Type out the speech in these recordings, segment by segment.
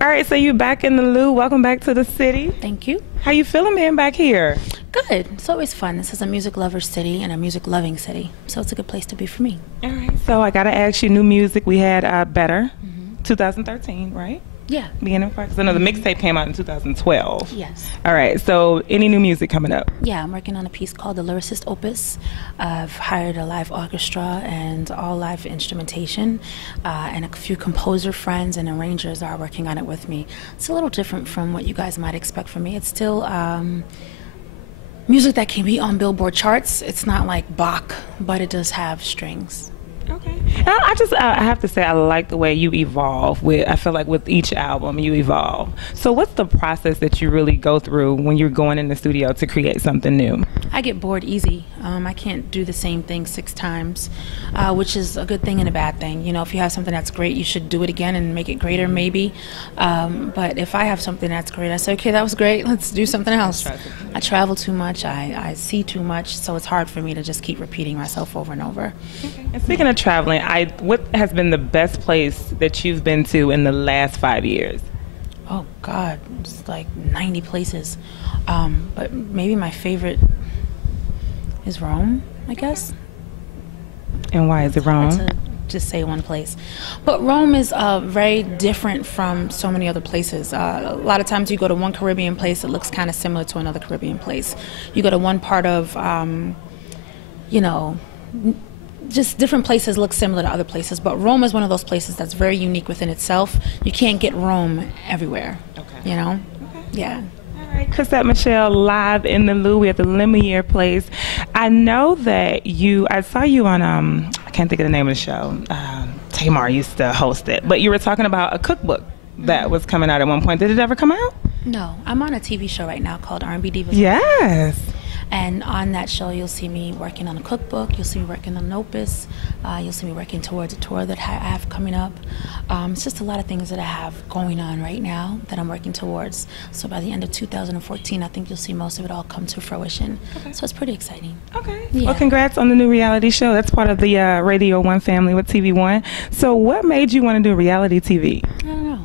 All right, so you're back in the Lou. Welcome back to the city. Thank you. How you feeling being back here? Good. It's always fun. This is a music lover city and a music loving city, so it's a good place to be for me. All right, so I gotta ask you, new music. We had Better, 2013, right? Yeah. Beginning of because I know the mixtape came out in 2012. Yes. All right, so any new music coming up? Yeah, I'm working on a piece called The Lyricist Opus. I've hired a live orchestra and all live instrumentation, and a few composer friends and arrangers are working on it with me. It's a little different from what you guys might expect from me. It's still music that can be on Billboard charts. It's not like Bach, but it does have strings. Okay. I have to say I like the way you evolve. I feel like with each album you evolve. So what's the process that you really go through when you're going in the studio to create something new? I get bored easy. I can't do the same thing 6 times, which is a good thing and a bad thing. You know, if you have something that's great, you should do it again and make it greater maybe. But if I have something that's great, I say, okay, that was great, let's do something else. I travel too much, I see too much, so it's hard for me to just keep repeating myself over and over. Okay. And speaking of traveling, what has been the best place that you've been to in the last 5 years? Oh God, it's like 90 places. But maybe my favorite is Rome, I guess. And why is it Rome? Hard to just say one place. But Rome is very different from so many other places. A lot of times you go to one Caribbean place, it looks kind of similar to another Caribbean place. You go to one part of, you know, just different places look similar to other places, but Rome is one of those places that's very unique within itself. You can't get Rome everywhere. Okay. You know? Okay. Yeah. All right, Chrisette Michele live in the Louis at the Lumiere Place. I know that I saw you on I can't think of the name of the show. Tamar used to host it, but you were talking about a cookbook that was coming out at one point. Did it ever come out? No, I'm on a TV show right now called R&B Divas. Yes. And on that show, you'll see me working on a cookbook. You'll see me working on an opus. You'll see me working towards a tour that I have coming up. It's just a lot of things that I have going on right now that I'm working towards. So by the end of 2014, I think you'll see most of it all come to fruition. Okay. So it's pretty exciting. Okay. Yeah. Well, congrats on the new reality show. That's part of the Radio 1 family with TV 1. So what made you want to do reality TV? I don't know.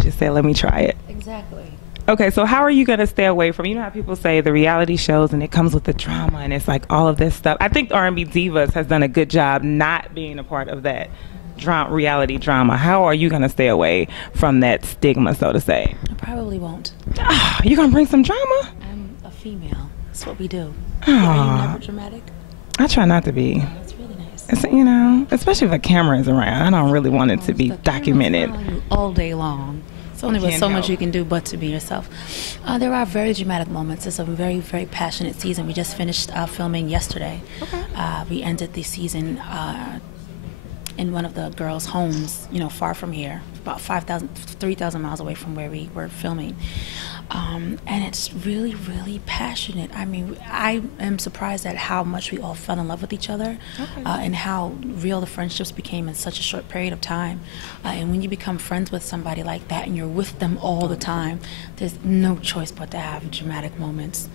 Just said, let me try it. Exactly. Okay, so how are you going to stay away from, you know how people say the reality shows and it comes with the drama and it's like all of this stuff. I think R&B Divas has done a good job not being a part of that reality drama. How are you going to stay away from that stigma, so to say? I probably won't. You going to bring some drama? I'm a female. That's what we do. Are you never dramatic? I try not to be. Oh, that's really nice. It's, you know, especially if a camera is around. I don't really want it to be documented. All day long. Only with so much you can do but to be yourself. There are very dramatic moments. It's a very, very passionate season. We just finished filming yesterday. Okay. We ended the season in one of the girls' homes, you know, far from here, about 3,000 miles away from where we were filming. And it's really, really passionate. I mean, I am surprised at how much we all fell in love with each other, and how real the friendships became in such a short period of time. And when you become friends with somebody like that and you're with them all the time, there's no choice but to have dramatic moments.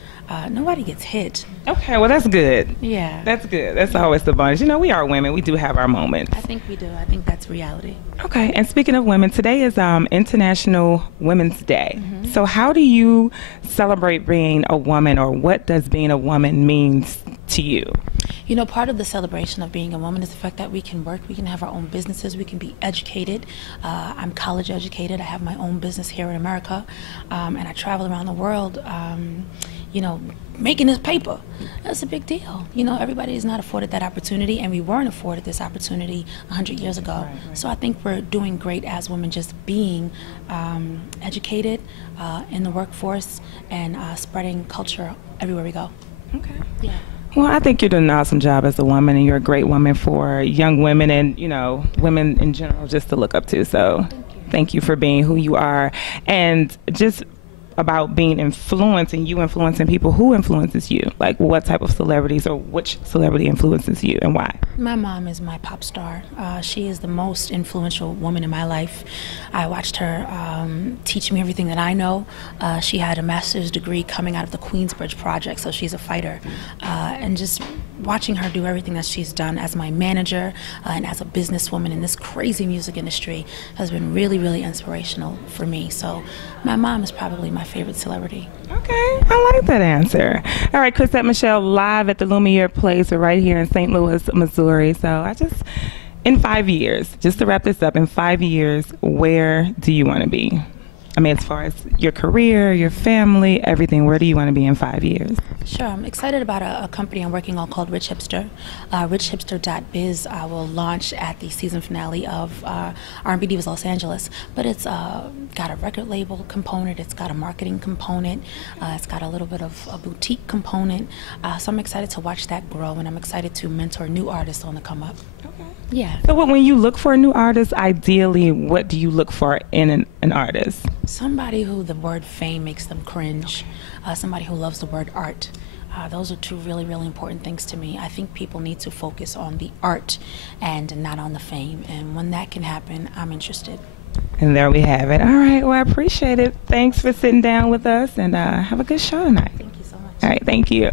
Nobody gets hit. Okay, well, that's good. Yeah. That's good. That's always the bonus. You know, we are women. We do have our moments. I think we do. I think that's reality. Okay, and speaking of women, today is International Women's Day. So how do you celebrate being a woman, or what does being a woman mean to you? You know, part of the celebration of being a woman is the fact that we can work, we can have our own businesses, we can be educated. I'm college educated. I have my own business here in America, and I travel around the world, you know, making this paper. That's a big deal. You know, everybody is not afforded that opportunity, and we weren't afforded this opportunity 100 years ago. Right. So I think we're doing great as women, just being educated in the workforce and spreading culture everywhere we go. Okay. Yeah. Well, I think you're doing an awesome job as a woman, and you're a great woman for young women and, you know, women in general just to look up to. So thank you for being who you are. And just about being influenced and you influencing people, who influences you? Like what type of celebrities or which celebrity influences you and why? My mom is my pop star. She is the most influential woman in my life. I watched her teach me everything that I know. She had a master's degree coming out of the Queensbridge Project, so she's a fighter. And just watching her do everything that she's done as my manager and as a businesswoman in this crazy music industry has been really, really inspirational for me. So my mom is probably my favorite celebrity. Okay, I like that answer. All right, Chrisette Michele, live at the Lumiere Place right here in St. Louis, Missouri. So in 5 years, just to wrap this up, in 5 years, where do you want to be? I mean, as far as your career, your family, everything, where do you want to be in 5 years? Sure. I'm excited about a company I'm working on called Rich Hipster. RichHipster.biz will launch at the season finale of R&B Divas Los Angeles. But it's got a record label component. It's got a marketing component. It's got a little bit of a boutique component. So I'm excited to watch that grow, and I'm excited to mentor new artists on the come up. Okay. Yeah. So when you look for a new artist, ideally, what do you look for in an artist? Somebody who the word fame makes them cringe. Somebody who loves the word art. Those are two really, really important things to me. I think people need to focus on the art and not on the fame. And when that can happen, I'm interested. And there we have it. All right. Well, I appreciate it. Thanks for sitting down with us, and have a good show tonight. Thank you so much. All right. Thank you.